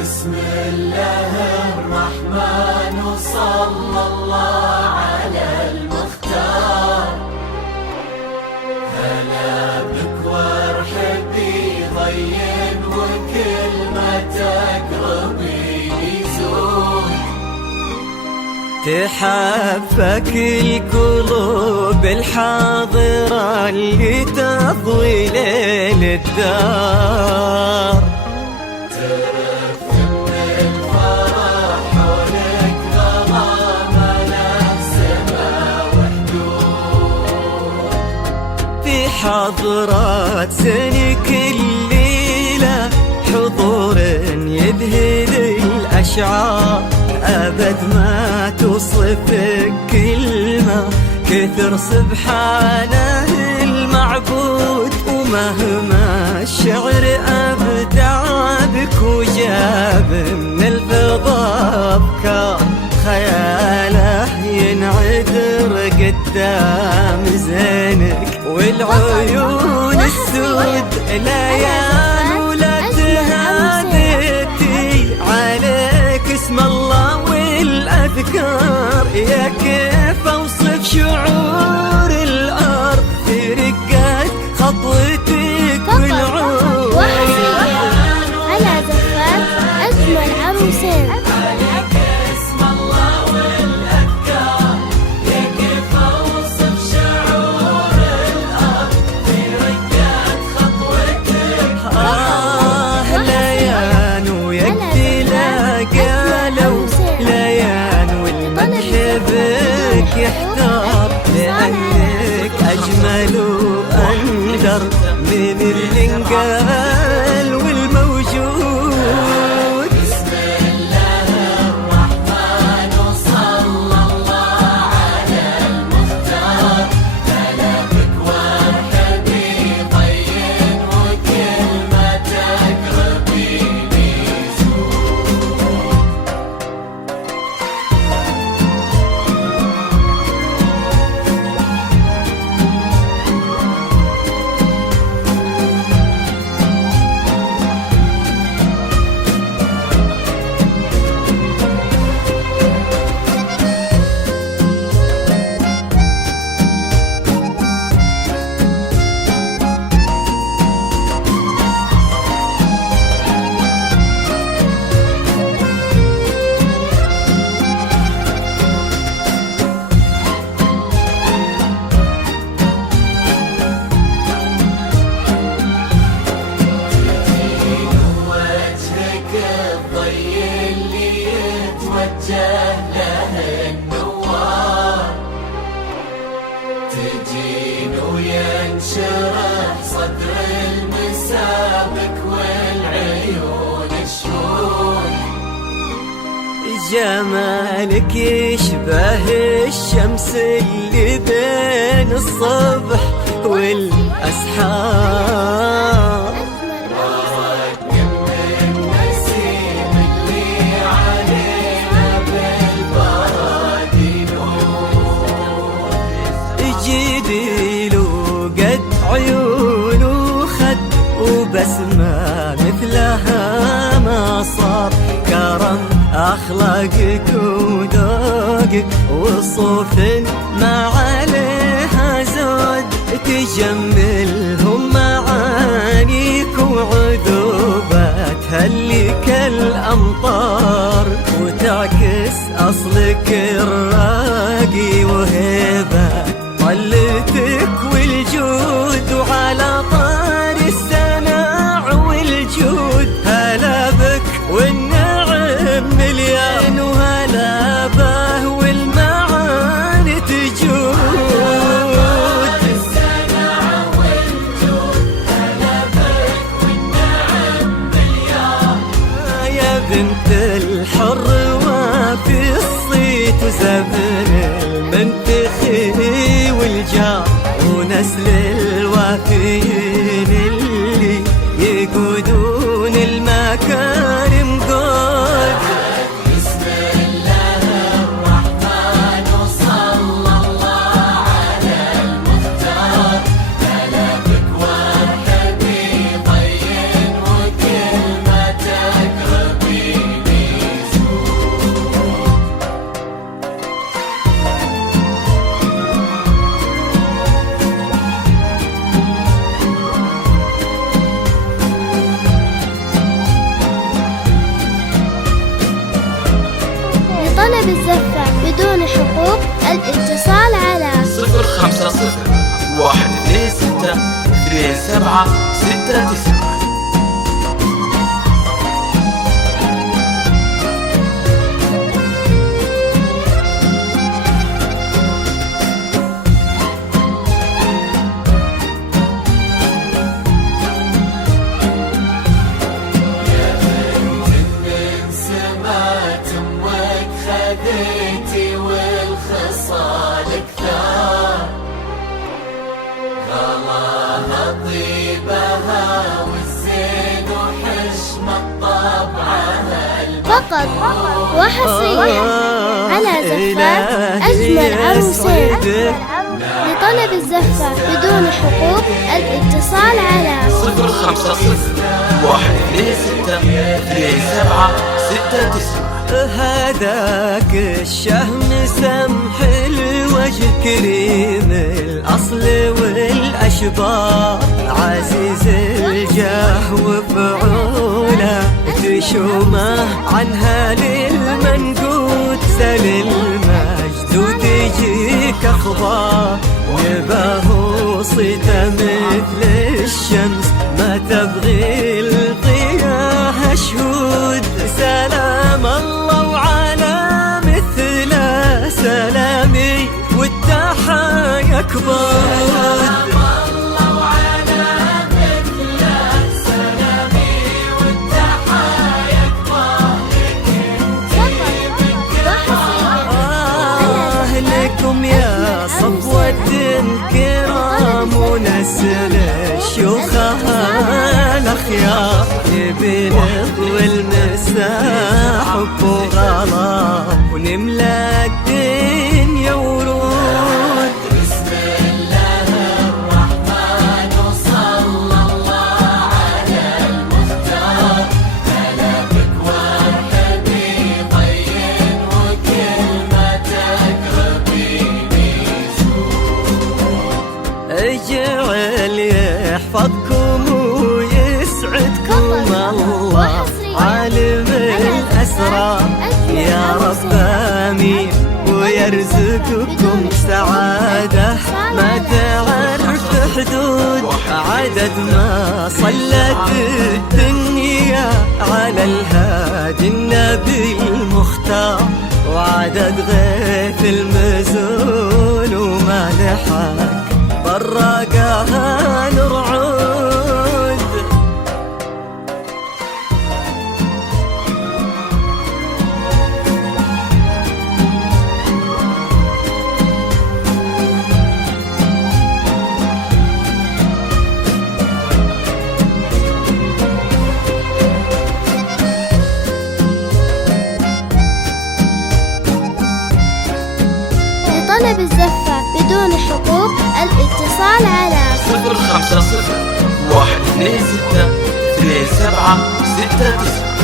بسم الله الرحمن وصلى الله على المختار. هلا بك وارحبي ضين وكل ما تقربي يزول. تحفك القلوب الحاضرة اللي تضوي ليل الدار. حضرات سنك الليلة حضور يذهل الأشعار. أبد ما توصفك كلمة كثر سبحانه المعبود. ومهما الشعر أبدع بك وجاب من الفضاء أفكار. خياله ينعذر قدام زينك والعيون السود. ليان ولا تهادتي عليك اسم الله والأذكار. يا كيف أوصف شعور الأرض في رقات خطوتك والعود. على زفاف أجمل عروسين. يحتار لأنك أجمل وأندر من اللي انقال والموجود. بسم الله الرحمن وصلى الله على المختار. هلا بك وارحبي ضين وكل ما تقربي يزول. له النوار. تجين وينشرح صدر المسابك والعيون الشهود. جمالك يشبه الشمس اللي بين الصبح والأسحار. النسيم اللي علينا بالبرد أخلاقك وذوقك وصوف ما عليها زود، تجملهم معانيك وعذوباتها اللي كالأمطار، وتعكس أصلك الراقي وهيبات طلتك والجود. وعلى طار السماع والجود هلا بك والنعم مليان، وهلا به والمعاني تجود. يا بنت الحر وفي الصيت وزبن المنتخي والجار، ونسل الوافيين اللي يقودون المكارم قود. بسم الله الرحمن وصلى الله على المختار، هلا بك وارحبي ضين وكل ما تقربيني لطلب الزفة بدون حقوق الاتصال على 050-126-2769. خذيتي والخصال كثار، غلاها طيبها والزين وحشمة طبعها فقط وحصريا على زفات أجمل عروسين. لطلب الزفة بدون حقوق الاتصال على 050-126-2769. هذاك الشهم سمح الوجه كريم الأصل والأشبار، عزيز الجاه وفعوله تشومه عنها للمنقود. سل المجد وتجيك أخبار، نباه صيته مثل الشمس ما تبغي الضياء شهود. سلام الله وعلى مثله سلامي والتحايا كبار. لكم يا صفوة الكرام ونسل الشيوخها الأخيار، بنض والمساح حب وغلا ونملى الدنيا ورود. بسم الله الرحمن وصلى الله على المختار، هلا بك وارحبي ضين وكل ما تقربيني اجعل يحفظكم ويسعدكم الله عالم الأسرار، يا رب آمين ويرزقكم سعادة ما تعرف حدود. عدد ما صلت الدنيا على الهادي النبي المختار، وعدد غيث المزول وما لحق براقها نرعود. لطلب الزفة بدون حقوق الاتصال على 050-126-2769.